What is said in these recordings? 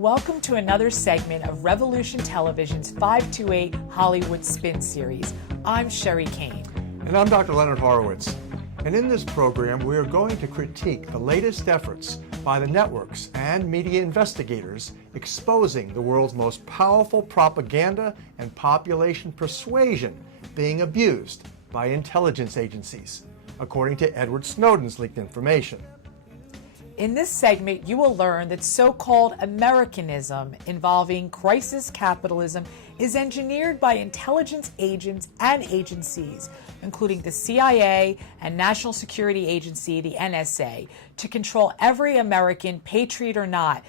Welcome to another segment of Revolution Television's 528 Hollywood Spin Series. I'm Sherry Kane. And I'm Dr. Leonard Horowitz. And in this program, we are going to critique the latest efforts by the networks and media investigators exposing the world's most powerful propaganda and population persuasion being abused by intelligence agencies, according to Edward Snowden's leaked information. In this segment, you will learn that so-called Americanism involving crisis capitalism is engineered by intelligence agents and agencies, including the CIA and National Security Agency, the NSA, to control every American, patriot or not.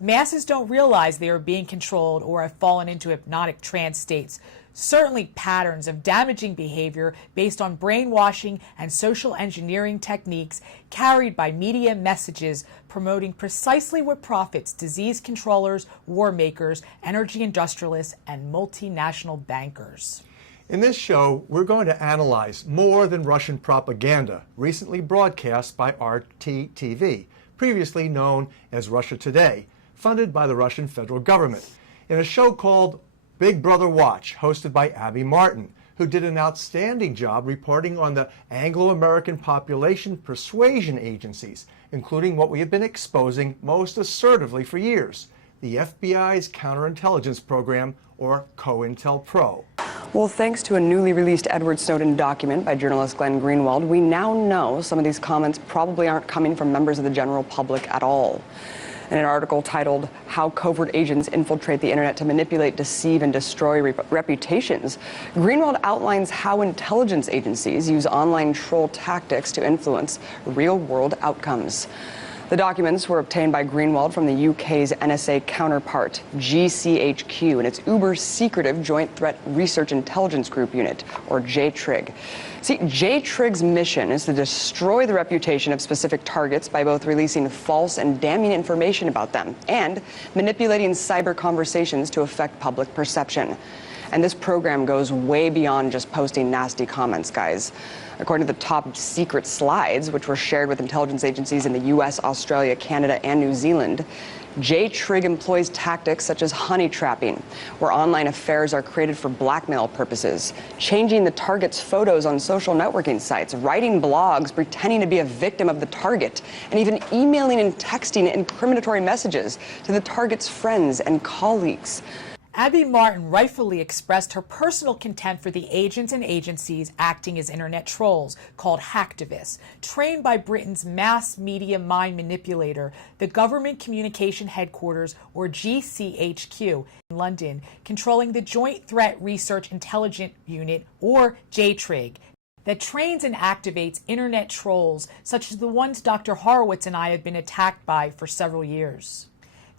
Masses don't realize they are being controlled or have fallen into hypnotic trance states. Certainly patterns of damaging behavior based on brainwashing and social engineering techniques carried by media messages promoting precisely what profits disease controllers, war makers, energy industrialists, and multinational bankers. In this show, we're going to analyze more than Russian propaganda recently broadcast by RT-TV, previously known as Russia Today, funded by the Russian federal government, in a show called Big Brother Watch, hosted by Abby Martin, who did an outstanding job reporting on the Anglo-American population persuasion agencies, including what we have been exposing most assertively for years, the FBI's counterintelligence program, or COINTELPRO. Well, thanks to a newly released Edward Snowden document by journalist Glenn Greenwald, we now know some of these comments probably aren't coming from members of the general public at all. In an article titled, How Covert Agents Infiltrate the Internet to Manipulate, Deceive, and Destroy Reputations, Greenwald outlines how intelligence agencies use online troll tactics to influence real-world outcomes. The documents were obtained by Greenwald from the UK's NSA counterpart, GCHQ, and its uber-secretive Joint Threat Research Intelligence Group unit, or JTRIG. See, JTRIG's mission is to destroy the reputation of specific targets by both releasing false and damning information about them and manipulating cyber conversations to affect public perception. And this program goes way beyond just posting nasty comments, guys. According to the top secret slides, which were shared with intelligence agencies in the US, Australia, Canada, and New Zealand, JTRIG employs tactics such as honey trapping, where online affairs are created for blackmail purposes, changing the target's photos on social networking sites, writing blogs pretending to be a victim of the target, and even emailing and texting incriminatory messages to the target's friends and colleagues. Abby Martin rightfully expressed her personal contempt for the agents and agencies acting as internet trolls, called hacktivists, trained by Britain's mass media mind manipulator, the Government Communication Headquarters, or GCHQ, in London, controlling the Joint Threat Research Intelligence Unit, or JTRIG, that trains and activates internet trolls, such as the ones Dr. Horowitz and I have been attacked by for several years.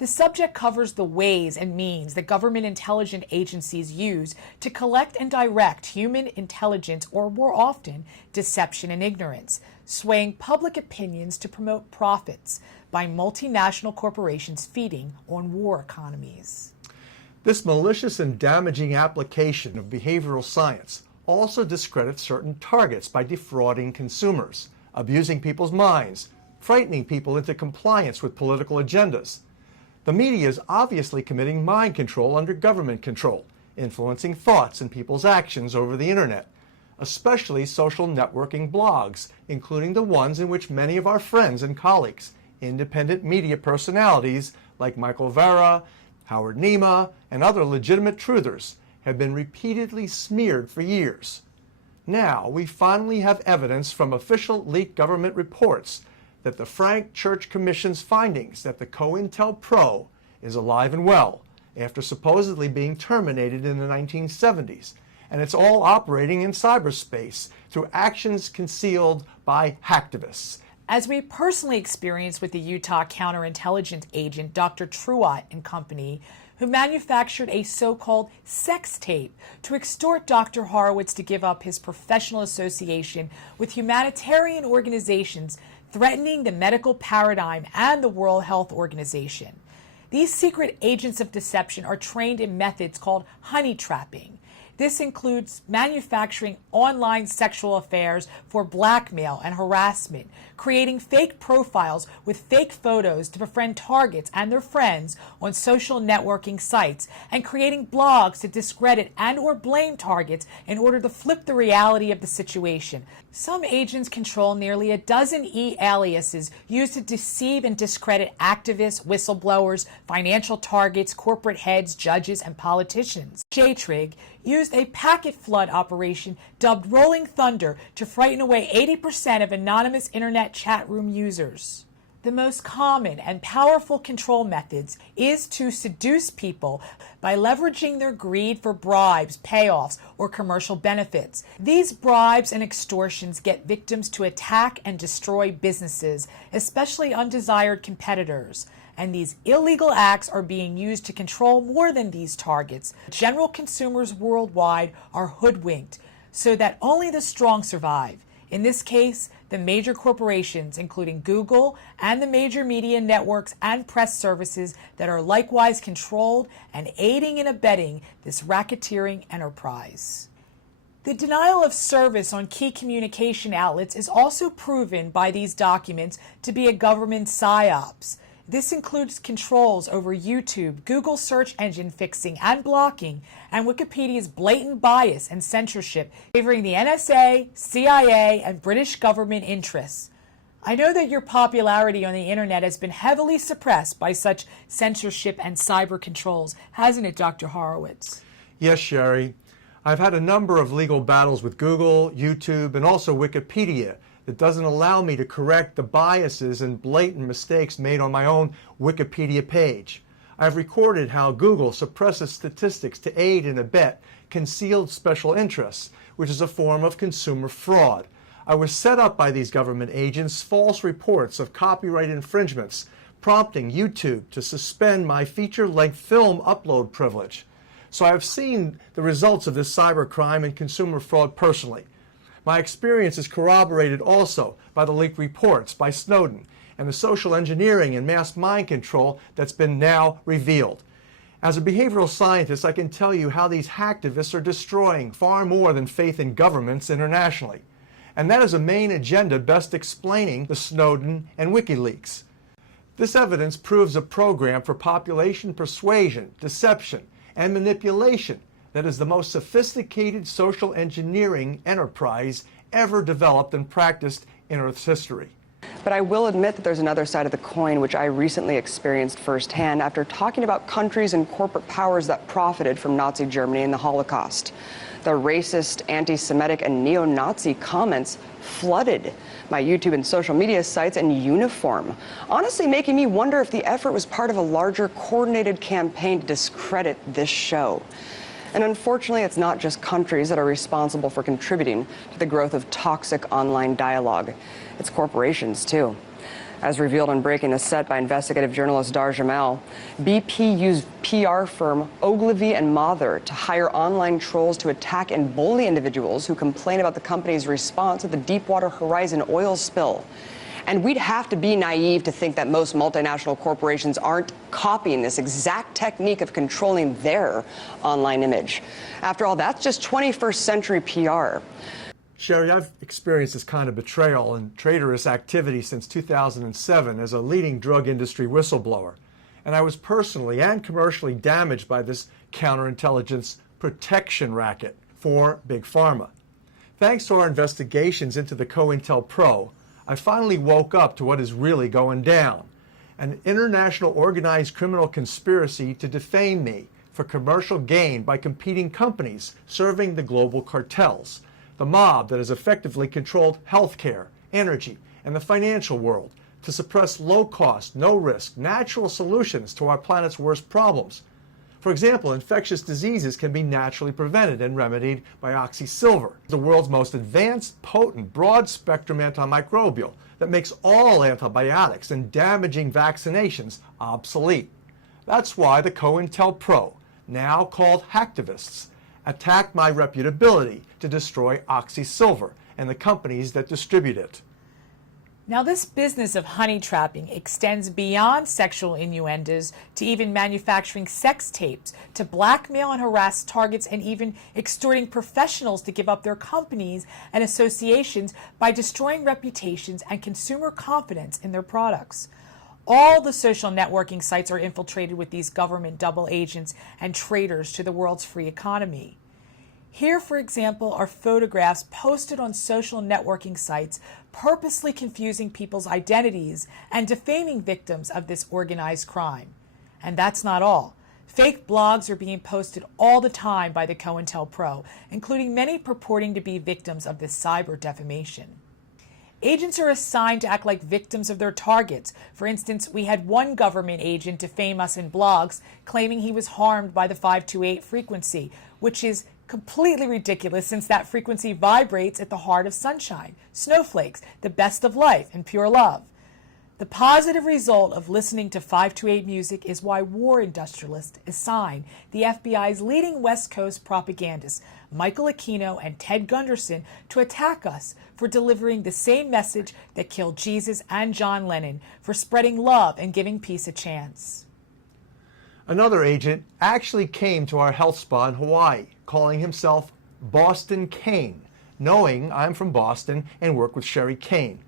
The subject covers the ways and means that government intelligence agencies use to collect and direct human intelligence, or more often, deception and ignorance, swaying public opinions to promote profits by multinational corporations feeding on war economies. This malicious and damaging application of behavioral science also discredits certain targets by defrauding consumers, abusing people's minds, frightening people into compliance with political agendas. The media is obviously committing mind control under government control, influencing thoughts and people's actions over the internet, especially social networking blogs, including the ones in which many of our friends and colleagues, independent media personalities like Michael Vera, Howard Nima, and other legitimate truthers, have been repeatedly smeared for years. Now, we finally have evidence from official leaked government reports that the Frank Church Commission's findings that the COINTELPRO is alive and well after supposedly being terminated in the 1970s, and it's all operating in cyberspace through actions concealed by hacktivists. As we personally experienced with the Utah counterintelligence agent Dr. Truott and company, who manufactured a so-called sex tape to extort Dr. Horowitz to give up his professional association with humanitarian organizations threatening the medical paradigm and the World Health Organization. These secret agents of deception are trained in methods called honey trapping. This includes manufacturing online sexual affairs for blackmail and harassment, creating fake profiles with fake photos to befriend targets and their friends on social networking sites, and creating blogs to discredit and or blame targets in order to flip the reality of the situation. Some agents control nearly a dozen e-aliases used to deceive and discredit activists, whistleblowers, financial targets, corporate heads, judges, and politicians. J-Trig used a packet flood operation dubbed Rolling Thunder to frighten away 80% of anonymous internet chat room users. The most common and powerful control methods is to seduce people by leveraging their greed for bribes, payoffs, or commercial benefits. These bribes and extortions get victims to attack and destroy businesses, especially undesired competitors. And these illegal acts are being used to control more than these targets. General consumers worldwide are hoodwinked so that only the strong survive. In this case, the major corporations, including Google and the major media networks and press services that are likewise controlled and aiding and abetting this racketeering enterprise. The denial of service on key communication outlets is also proven by these documents to be a government psyops. This includes controls over YouTube, Google search engine fixing and blocking, and Wikipedia's blatant bias and censorship favoring the NSA, CIA, and British government interests. I know that your popularity on the internet has been heavily suppressed by such censorship and cyber controls, hasn't it, Dr. Horowitz? Yes, Sherry. I've had a number of legal battles with Google, YouTube, and also Wikipedia that doesn't allow me to correct the biases and blatant mistakes made on my own Wikipedia page. I've recorded how Google suppresses statistics to aid and abet concealed special interests, which is a form of consumer fraud. I was set up by these government agents false reports of copyright infringements, prompting YouTube to suspend my feature-length film upload privilege. So I have seen the results of this cybercrime and consumer fraud personally. My experience is corroborated also by the leaked reports by Snowden and the social engineering and mass mind control that's been now revealed. As a behavioral scientist, I can tell you how these hacktivists are destroying far more than faith in governments internationally. And that is a main agenda best explaining the Snowden and Wikileaks. This evidence proves a program for population persuasion, deception, and manipulation that is the most sophisticated social engineering enterprise ever developed and practiced in Earth's history. But I will admit that there's another side of the coin which I recently experienced firsthand after talking about countries and corporate powers that profited from Nazi Germany and the Holocaust. The racist, anti-Semitic, and neo-Nazi comments flooded my YouTube and social media sites in uniform, honestly making me wonder if the effort was part of a larger coordinated campaign to discredit this show. And unfortunately, it's not just countries that are responsible for contributing to the growth of toxic online dialogue. It's corporations, too. As revealed on Breaking the Set by investigative journalist Dar Jamel, BP used PR firm Ogilvy and Mather to hire online trolls to attack and bully individuals who complain about the company's response to the Deepwater Horizon oil spill. And we'd have to be naive to think that most multinational corporations aren't copying this exact technique of controlling their online image. After all, that's just 21st century PR. Sherry, I've experienced this kind of betrayal and traitorous activity since 2007 as a leading drug industry whistleblower. And I was personally and commercially damaged by this counterintelligence protection racket for Big Pharma. Thanks to our investigations into the COINTELPRO, I finally woke up to what is really going down. An international organized criminal conspiracy to defame me for commercial gain by competing companies serving the global cartels, the mob that has effectively controlled healthcare, energy, and the financial world to suppress low-cost, no-risk, natural solutions to our planet's worst problems. For example, infectious diseases can be naturally prevented and remedied by oxysilver, the world's most advanced, potent, broad-spectrum antimicrobial that makes all antibiotics and damaging vaccinations obsolete. That's why the COINTELPRO, now called hacktivists, attacked my reputability to destroy oxysilver and the companies that distribute it. Now, this business of honey trapping extends beyond sexual innuendos to even manufacturing sex tapes to blackmail and harass targets, and even extorting professionals to give up their companies and associations by destroying reputations and consumer confidence in their products. All the social networking sites are infiltrated with these government double agents and traitors to the world's free economy. Here, for example, are photographs posted on social networking sites purposely confusing people's identities and defaming victims of this organized crime. And that's not all. Fake blogs are being posted all the time by the COINTELPRO, including many purporting to be victims of this cyber defamation. Agents are assigned to act like victims of their targets. For instance, we had one government agent defame us in blogs, claiming he was harmed by the 528 frequency, which is completely ridiculous since that frequency vibrates at the heart of sunshine, snowflakes, the best of life, and pure love. The positive result of listening to 528 music is why war industrialists assign the FBI's leading West Coast propagandists, Michael Aquino and Ted Gunderson, to attack us for delivering the same message that killed Jesus and John Lennon, for spreading love and giving peace a chance. Another agent actually came to our health spa in Hawaii, calling himself Boston Kane, knowing I'm from Boston and work with Sherry Kane.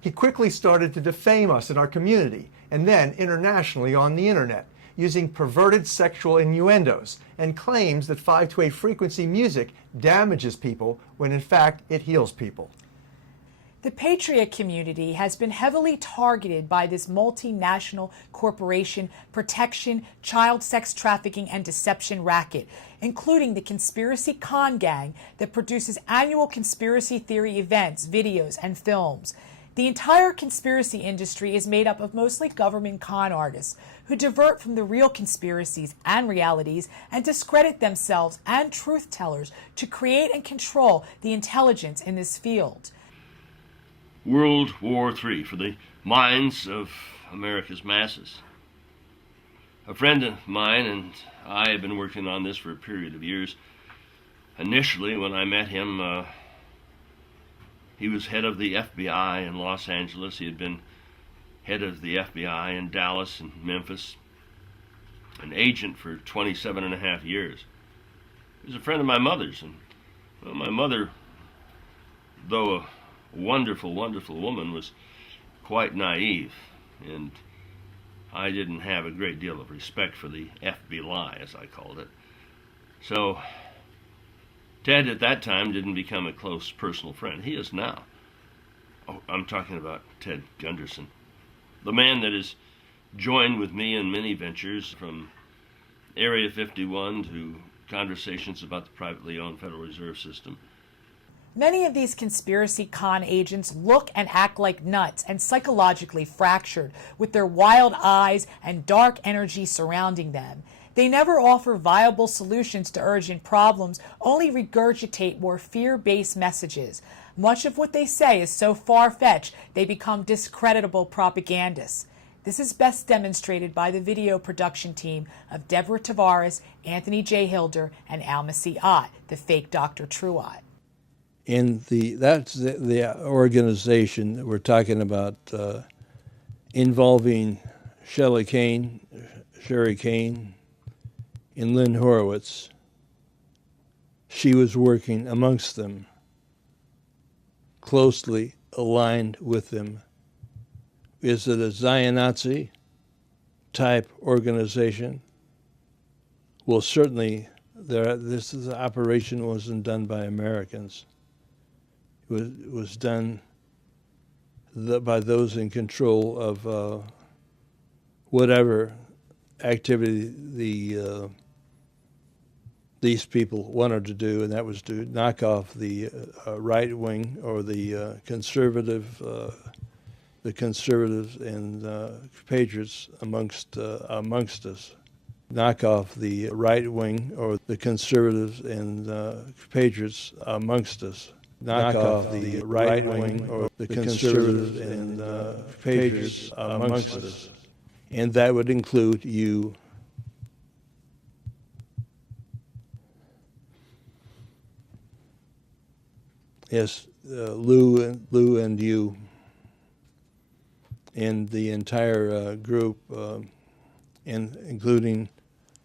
He quickly started to defame us in our community and then internationally on the internet, using perverted sexual innuendos and claims that 528 frequency music damages people when in fact it heals people. The Patriot community has been heavily targeted by this multinational corporation protection, child sex trafficking, and deception racket, including the conspiracy con gang that produces annual conspiracy theory events, videos, and films. The entire conspiracy industry is made up of mostly government con artists who divert from the real conspiracies and realities and discredit themselves and truth tellers to create and control the intelligence in this field. World War III for the minds of America's masses. A friend of mine and I have been working on this for a period of years. Initially, when I met him, he was head of the FBI in Los Angeles. He had been head of the FBI in Dallas and Memphis, an agent for 27 and a half years. He was a friend of my mother's, and well, my mother, though a wonderful, wonderful woman, was quite naive, and I didn't have a great deal of respect for the FBI, as I called it. So Ted at that time didn't become a close personal friend. He is now. Oh, I'm talking about Ted Gunderson, the man that has joined with me in many ventures, from Area 51 to conversations about the privately owned Federal Reserve System. Many of these conspiracy con agents look and act like nuts and psychologically fractured, with their wild eyes and dark energy surrounding them. They never offer viable solutions to urgent problems, only regurgitate more fear-based messages. Much of what they say is so far-fetched, they become discreditable propagandists. This is best demonstrated by the video production team of Deborah Tavares, Anthony J. Hilder, and Almasy Ott, the fake Dr. Truott. That's the organization that we're talking about, involving Sherry Kane, and Lynn Horowitz. She was working amongst them, closely aligned with them. Is it a Zionazi type organization? Well, certainly this operation wasn't done by Americans. It was done by those in control of whatever activity these people wanted to do, and that was to knock off the right wing or the conservatives and patriots amongst us. Knock off the right wing or the conservatives and patriots amongst us. Knock off the right wing or the conservatives and patriots amongst us. And that would include you. Yes, Lou and you. and the entire group, including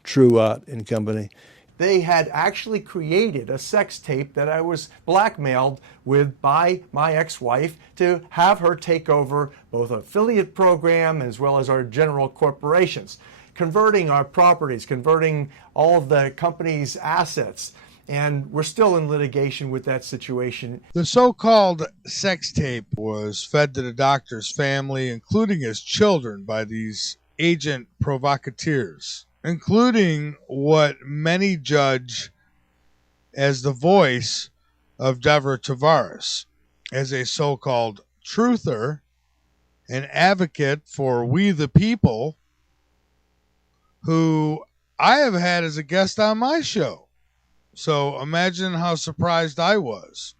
Truott and company. They had actually created a sex tape that I was blackmailed with by my ex-wife to have her take over both affiliate program as well as our general corporations, converting our properties, converting all of the company's assets. And we're still in litigation with that situation. The so-called sex tape was fed to the doctor's family, including his children, by these agent provocateurs, including what many judge as the voice of Deborah Tavares, as a so-called truther, an advocate for we the people, who I have had as a guest on my show. So imagine how surprised I was.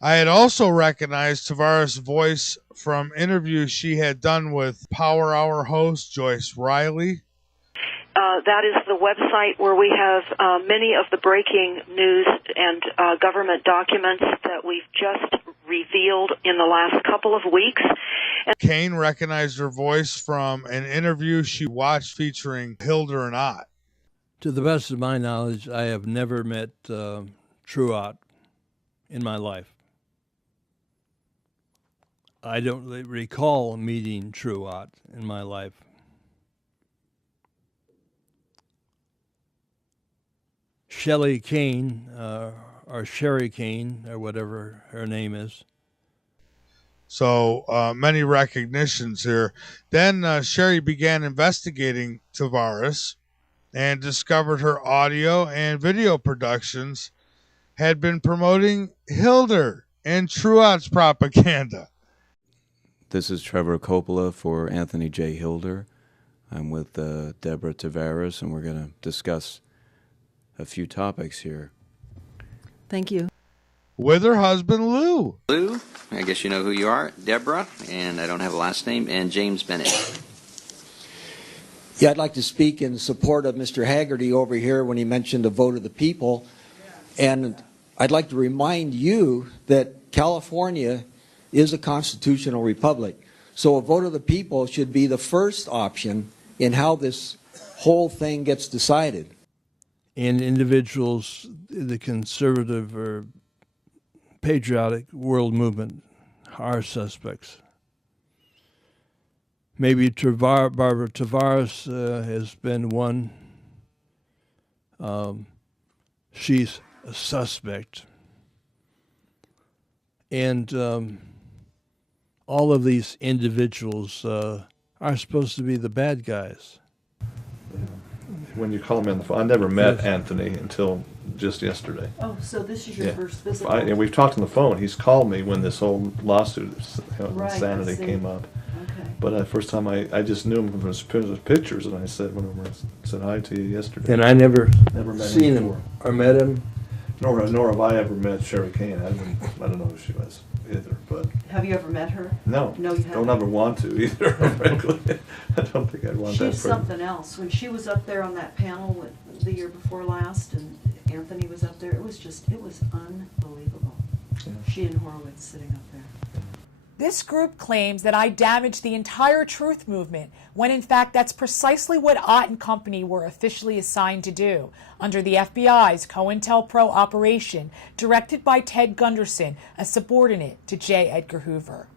I had also recognized Tavares' voice from interviews she had done with Power Hour host Joyce Riley. That is the website where we have many of the breaking news and government documents that we've just revealed in the last couple of weeks. Kane recognized her voice from an interview she watched featuring Hilder and Ott. To the best of my knowledge, I have never met Truott in my life. I don't recall meeting Truott in my life. Shelley Kane, or Sherry Kane, or whatever her name is. So many recognitions here. Then Sherry began investigating Tavares and discovered her audio and video productions had been promoting Hilder and Truott's propaganda. This is Trevor Coppola for Anthony J. Hilder. I'm with Deborah Tavares, and we're going to discuss a few topics here. Thank you. With her husband, Lou. Lou, I guess you know who you are. Deborah, and I don't have a last name, and James Bennett. Yeah, I'd like to speak in support of Mr. Haggerty over here when he mentioned the vote of the people. And I'd like to remind you that California is a constitutional republic. So a vote of the people should be the first option in how this whole thing gets decided. And individuals, the conservative or patriotic world movement, are suspects. Maybe Barbara Tavares has been one. She's a suspect. And all of these individuals are supposed to be the bad guys. When you call me on the phone, I never met Anthony until just yesterday. Oh, so this is your first visit? And we've talked on the phone. He's called me when this whole lawsuit, insanity, came up. Okay. But the first time I just knew him from his pictures, and I said said hi to you yesterday. And I never met seen him or met him. Nor have I ever met Sherry Kane. I don't know who she was either. But have you ever met her? No. No, you haven't. Don't ever want to either. Frankly, I don't think I'd want that. She's something else. When she was up there on that panel the year before last, and Anthony was up there, it was unbelievable. Yeah. She and Horowitz sitting up there. This group claims that I damaged the entire truth movement, when in fact that's precisely what Ott and Company were officially assigned to do under the FBI's COINTELPRO operation, directed by Ted Gunderson, a subordinate to J. Edgar Hoover.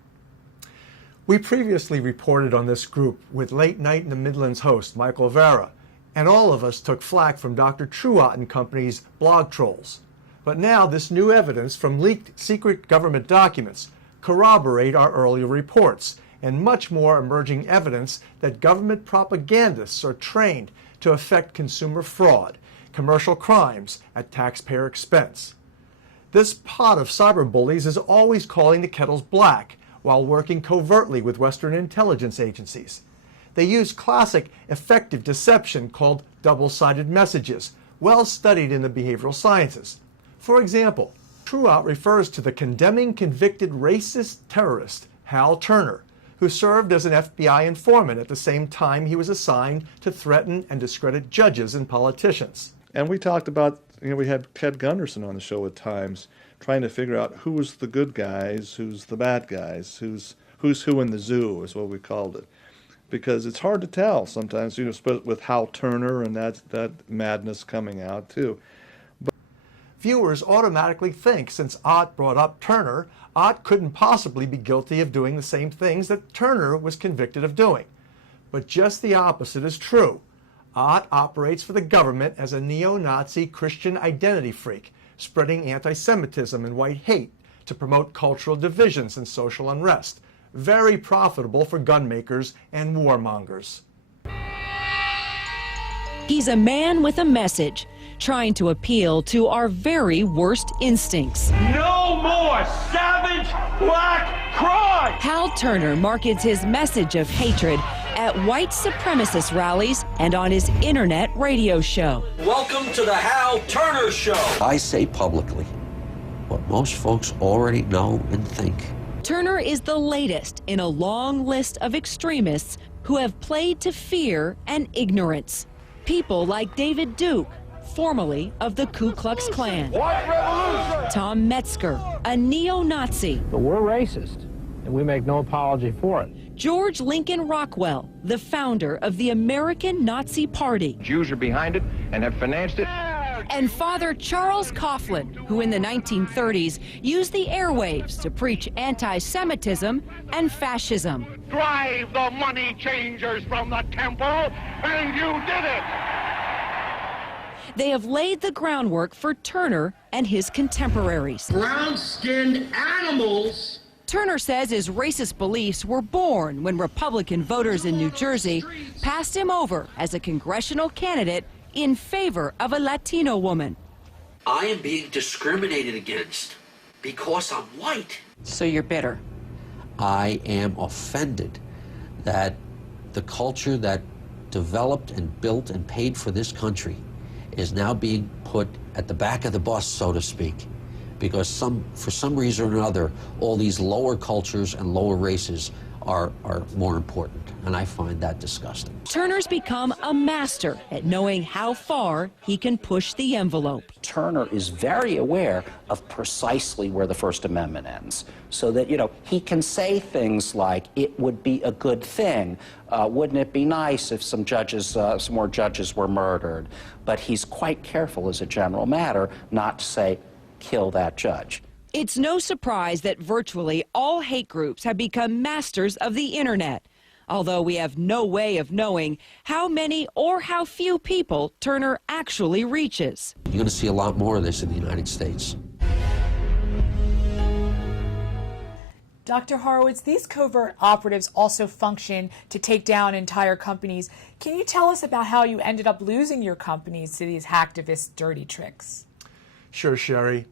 We previously reported on this group with Late Night in the Midlands host Michael Vera, and all of us took flack from Dr. Truott and Company's blog trolls. But now this new evidence from leaked secret government documents corroborate our earlier reports, and much more emerging evidence that government propagandists are trained to affect consumer fraud, commercial crimes at taxpayer expense. This pot of cyberbullies is always calling the kettles black while working covertly with Western intelligence agencies. They use classic effective deception called double-sided messages, well studied in the behavioral sciences. For example, Truott refers to the condemning convicted racist terrorist Hal Turner, who served as an FBI informant at the same time he was assigned to threaten and discredit judges and politicians. And we talked about, we had Ted Gunderson on the show at times, trying to figure out who's the good guys, who's the bad guys, who's who's who in the zoo is what we called it, because it's hard to tell sometimes, with Hal Turner and that madness coming out too. Viewers automatically think, since Ott brought up Turner, Ott couldn't possibly be guilty of doing the same things that Turner was convicted of doing. But just the opposite is true. Ott operates for the government as a neo-Nazi Christian identity freak, spreading anti-Semitism and white hate to promote cultural divisions and social unrest. Very profitable for gun makers and warmongers. He's a man with a message, trying to appeal to our very worst instincts. No more savage black crime! Hal Turner markets his message of hatred at white supremacist rallies and on his internet radio show. Welcome to the Hal Turner Show. I say publicly what most folks already know and think. Turner is the latest in a long list of extremists who have played to fear and ignorance. People like David Duke, formerly of the Ku Klux Klan. White revolution! Tom Metzger, a neo-Nazi. But we're racist, and we make no apology for it. George Lincoln Rockwell, the founder of the American Nazi Party. Jews are behind it and have financed it. And Father Charles Coughlin, who in the 1930s used the airwaves to preach anti-Semitism and fascism. Drive the money changers from the temple, and you did it! They have laid the groundwork for Turner and his contemporaries. Brown-skinned animals! Turner says his racist beliefs were born when Republican voters in New Jersey passed him over as a congressional candidate in favor of a Latino woman. I am being discriminated against because I'm white. So you're bitter? I am offended that the culture that developed and built and paid for this country is now being put at the back of the bus, so to speak, because for some reason or another, all these lower cultures and lower races are more important, and I find that disgusting. Turner's become a master at knowing how far he can push the envelope. Turner is very aware of precisely where the First Amendment ends, so that, he can say things like, it would be a good thing, wouldn't it be nice if some more judges were murdered? But he's quite careful as a general matter not to say, kill that judge. It's no surprise that virtually all hate groups have become masters of the internet, although we have no way of knowing how many or how few people Turner actually reaches. You're going to see a lot more of this in the United States. Dr. Horowitz, these covert operatives also function to take down entire companies. Can you tell us about how you ended up losing your companies to these hacktivists' dirty tricks? Sure, Sherry.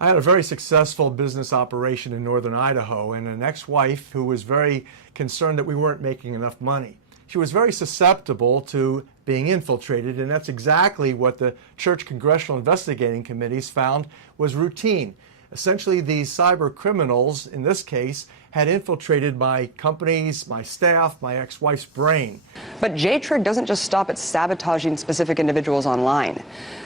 I had a very successful business operation in northern Idaho and an ex-wife who was very concerned that we weren't making enough money. She was very susceptible to being infiltrated, and that's exactly what the church congressional investigating committees found was routine. Essentially, these cyber criminals, in this case, had infiltrated my companies, my staff, my ex-wife's brain. But J-Trig doesn't just stop at sabotaging specific individuals online.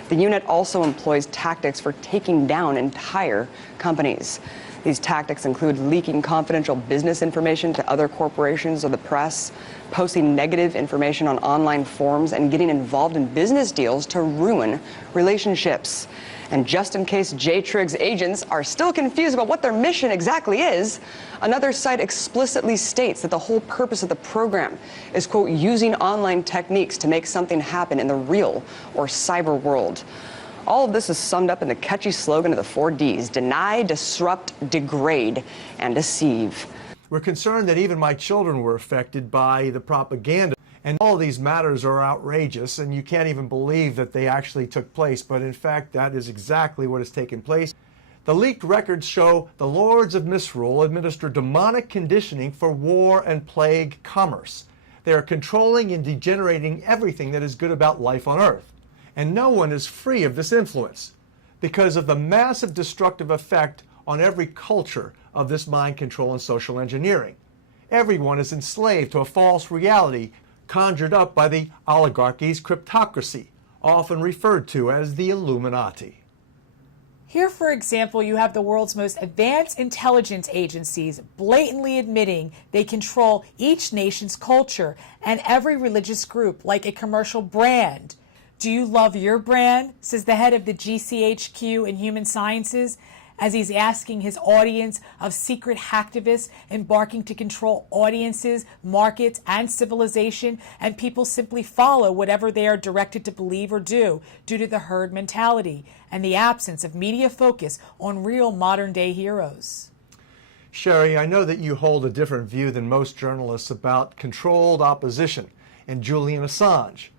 The unit also employs tactics for taking down entire companies. These tactics include leaking confidential business information to other corporations or the press, posting negative information on online forums, and getting involved in business deals to ruin relationships. And just in case J-Trig's agents are still confused about what their mission exactly is, another site explicitly states that the whole purpose of the program is, quote, using online techniques to make something happen in the real or cyber world. All of this is summed up in the catchy slogan of the 4 Ds: deny, disrupt, degrade, and deceive. We're concerned that even my children were affected by the propaganda. And all these matters are outrageous, and you can't even believe that they actually took place. But in fact, that is exactly what has taken place. The leaked records show the lords of misrule administer demonic conditioning for war and plague commerce. They are controlling and degenerating everything that is good about life on Earth. And no one is free of this influence because of the massive destructive effect on every culture of this mind control and social engineering. Everyone is enslaved to a false reality conjured up by the oligarchy's cryptocracy, often referred to as the Illuminati. Here, for example, you have the world's most advanced intelligence agencies blatantly admitting they control each nation's culture and every religious group like a commercial brand. Do you love your brand? Says the head of the GCHQ in Human Sciences, as he's asking his audience of secret hacktivists embarking to control audiences, markets, and civilization, and people simply follow whatever they are directed to believe or do due to the herd mentality and the absence of media focus on real modern-day heroes. Sherry, I know that you hold a different view than most journalists about controlled opposition and Julian Assange.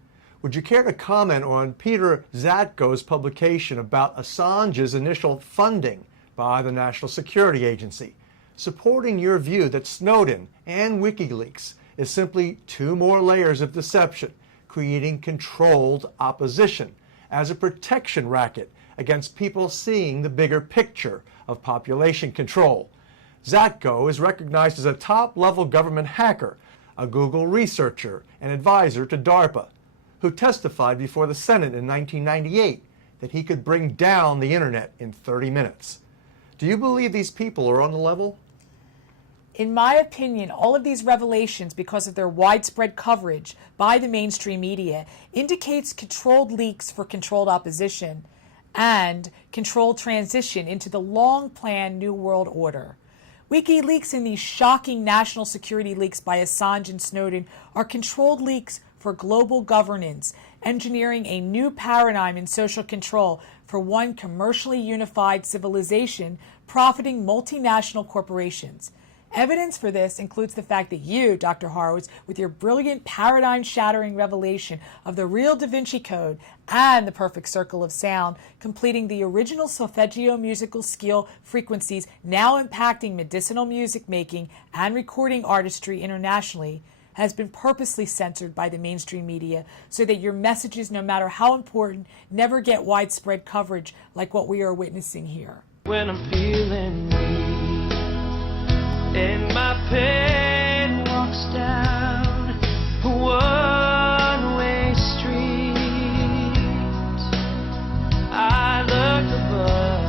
Would you care to comment on Peter Zatko's publication about Assange's initial funding by the National Security Agency, supporting your view that Snowden and Wikileaks is simply two more layers of deception, creating controlled opposition as a protection racket against people seeing the bigger picture of population control? Zatko is recognized as a top-level government hacker, a Google researcher and advisor to DARPA, who testified before the Senate in 1998 that he could bring down the internet in 30 minutes. Do you believe these people are on the level? In my opinion, all of these revelations, because of their widespread coverage by the mainstream media, indicates controlled leaks for controlled opposition and controlled transition into the long-planned New World Order. WikiLeaks and these shocking national security leaks by Assange and Snowden are controlled leaks for global governance, engineering a new paradigm in social control for one commercially unified civilization, profiting multinational corporations. Evidence for this includes the fact that you, Dr. Horowitz, with your brilliant paradigm-shattering revelation of the real Da Vinci Code and the perfect circle of sound, completing the original solfeggio musical scale frequencies now impacting medicinal music making and recording artistry internationally, has been purposely censored by the mainstream media so that your messages, no matter how important, never get widespread coverage like what we are witnessing here. When I'm feeling weak and my pain walks down a one-way street, I look above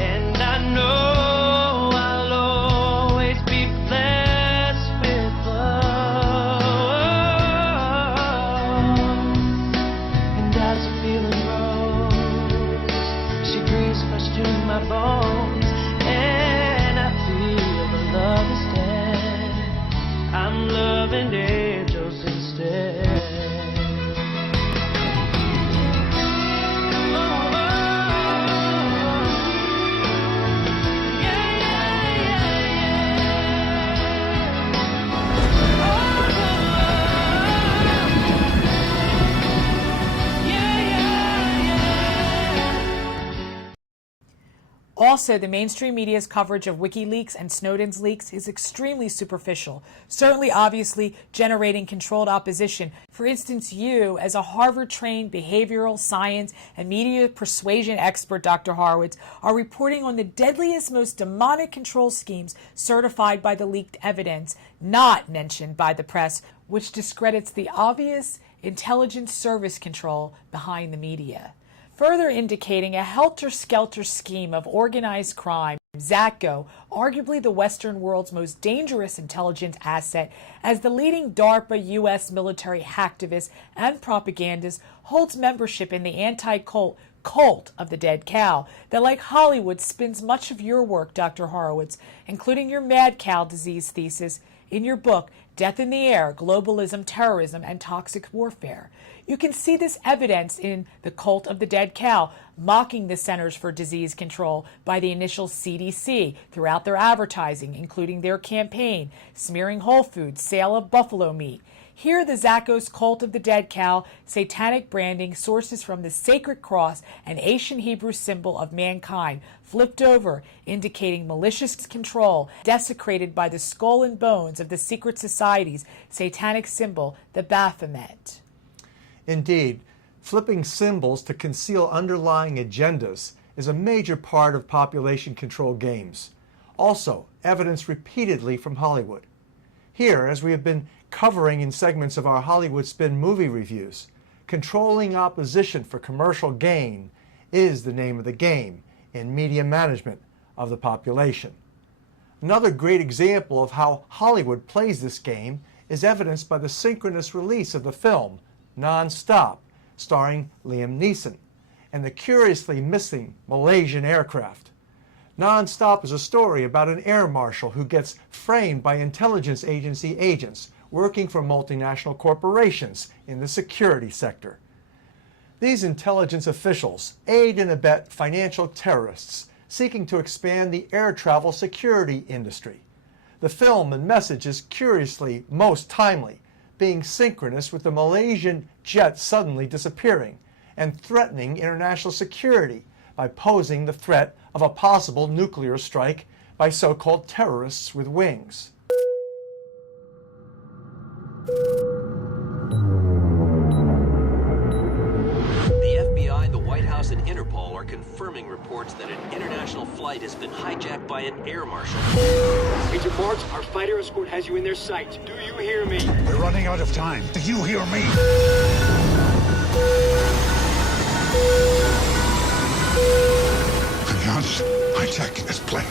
and I know my bones, and I feel the love is dead. I'm loving angels instead. Also, the mainstream media's coverage of WikiLeaks and Snowden's leaks is extremely superficial, certainly obviously generating controlled opposition. For instance, you, as a Harvard-trained behavioral science and media persuasion expert, Dr. Horowitz, are reporting on the deadliest, most demonic control schemes certified by the leaked evidence, not mentioned by the press, which discredits the obvious intelligence service control behind the media. Further indicating a helter-skelter scheme of organized crime, Zatko, arguably the Western world's most dangerous intelligence asset, as the leading DARPA U.S. military hacktivist and propagandist, holds membership in the anti-cult cult of the dead cow that, like Hollywood, spins much of your work, Dr. Horowitz, including your mad cow disease thesis in your book, Death in the Air, Globalism, Terrorism, and Toxic Warfare. You can see this evidence in the cult of the dead cow, mocking the Centers for Disease Control by the initial CDC throughout their advertising, including their campaign, smearing Whole Foods, sale of buffalo meat. Here, the Zatko's cult of the dead cow, satanic branding, sources from the sacred cross, an ancient Hebrew symbol of mankind, flipped over, indicating malicious control, desecrated by the skull and bones of the secret society's satanic symbol, the Baphomet. Indeed, flipping symbols to conceal underlying agendas is a major part of population control games. Also, evidence repeatedly from Hollywood. Here, as we have been covering in segments of our Hollywood Spin movie reviews, controlling opposition for commercial gain is the name of the game in media management of the population. Another great example of how Hollywood plays this game is evidenced by the synchronous release of the film Non-Stop, starring Liam Neeson, and the curiously missing Malaysian aircraft. Non-Stop is a story about an air marshal who gets framed by intelligence agency agents working for multinational corporations in the security sector. These intelligence officials aid and abet financial terrorists seeking to expand the air travel security industry. The film and message is curiously most timely, being synchronous with the Malaysian jet suddenly disappearing and threatening international security by posing the threat of a possible nuclear strike by so-called terrorists with wings. The FBI, the White House, and Interpol are confirming reports that an international flight has been hijacked by an air marshal. Agent Marks, our fighter escort has you in their sights. Do you hear me? We're running out of time. Do you hear me? Alliance, hijack this plane.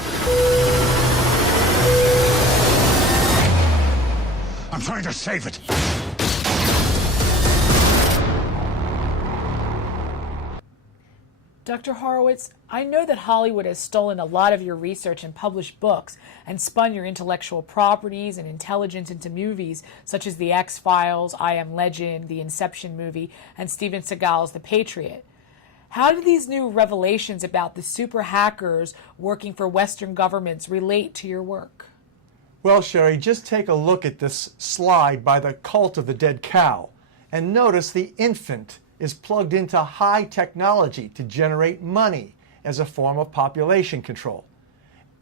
I'm trying to save it. Dr. Horowitz, I know that Hollywood has stolen a lot of your research and published books and spun your intellectual properties and intelligence into movies such as The X-Files, I Am Legend, the Inception movie, and Steven Seagal's The Patriot. How do these new revelations about the super hackers working for Western governments relate to your work? Well, Sherry, just take a look at this slide by the cult of the dead cow and notice the infant is plugged into high technology to generate money as a form of population control.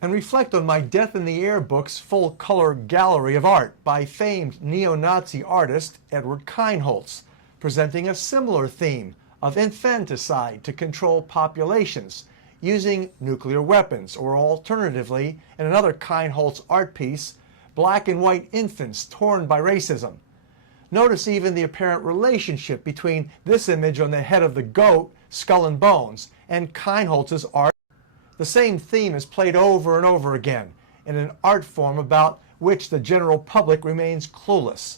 And reflect on my Death in the Air book's full-color gallery of art by famed neo-Nazi artist Edward Kienholz, presenting a similar theme of infanticide to control populations using nuclear weapons, or alternatively, in another Kienholz art piece, black and white infants torn by racism. Notice even the apparent relationship between this image on the head of the goat, Skull and Bones, and Kienholz's art. The same theme is played over and over again in an art form about which the general public remains clueless,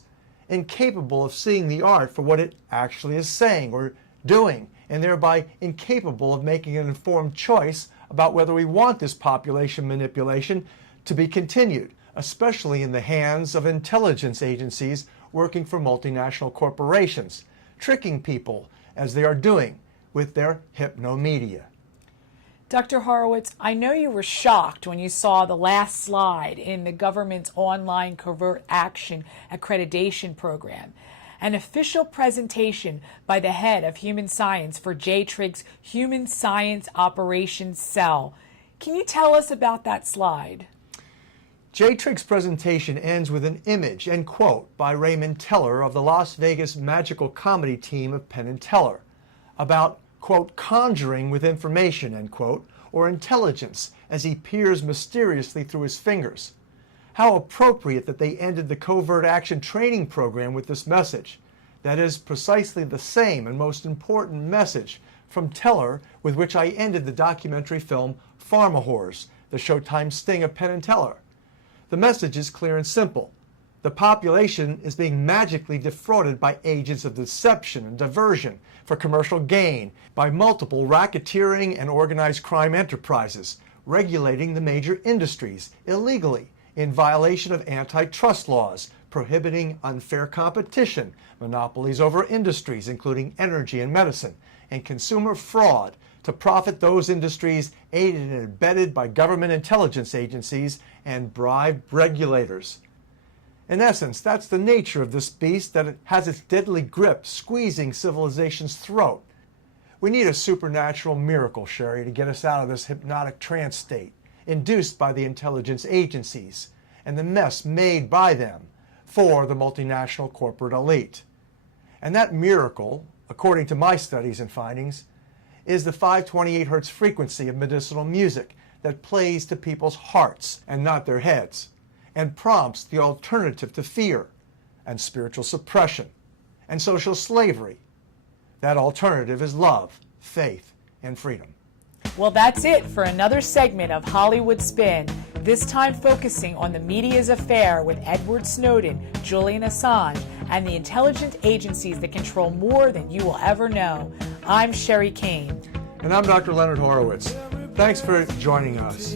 incapable of seeing the art for what it actually is saying or doing, and thereby incapable of making an informed choice about whether we want this population manipulation to be continued, especially in the hands of intelligence agencies working for multinational corporations, tricking people as they are doing with their hypno-media. Dr. Horowitz, I know you were shocked when you saw the last slide in the government's online covert action accreditation program, an official presentation by the head of human science for JTRIG's Human Science Operations Cell. Can you tell us about that slide? JTRIG's presentation ends with an image and quote by Raymond Teller of the Las Vegas magical comedy team of Penn and Teller about, quote, conjuring with information, end quote, or intelligence as he peers mysteriously through his fingers. How appropriate that they ended the covert action training program with this message. That is precisely the same and most important message from Teller with which I ended the documentary film Pharma Whores, the Showtime sting of Penn and Teller. The message is clear and simple. The population is being magically defrauded by agents of deception and diversion for commercial gain by multiple racketeering and organized crime enterprises, regulating the major industries illegally in violation of antitrust laws, prohibiting unfair competition, monopolies over industries including energy and medicine, and consumer fraud to profit those industries aided and abetted by government intelligence agencies and bribed regulators. In essence, that's the nature of this beast that has its deadly grip squeezing civilization's throat. We need a supernatural miracle, Sherry, to get us out of this hypnotic trance state induced by the intelligence agencies and the mess made by them for the multinational corporate elite. And that miracle, according to my studies and findings, is the 528 Hz frequency of medicinal music that plays to people's hearts and not their heads, and prompts the alternative to fear and spiritual suppression and social slavery. That alternative is love, faith, and freedom. Well, that's it for another segment of Hollywood Spin, this time focusing on the media's affair with Edward Snowden, Julian Assange, and the intelligence agencies that control more than you will ever know. I'm Sherry Kane. And I'm Dr. Leonard Horowitz. Thanks for joining us.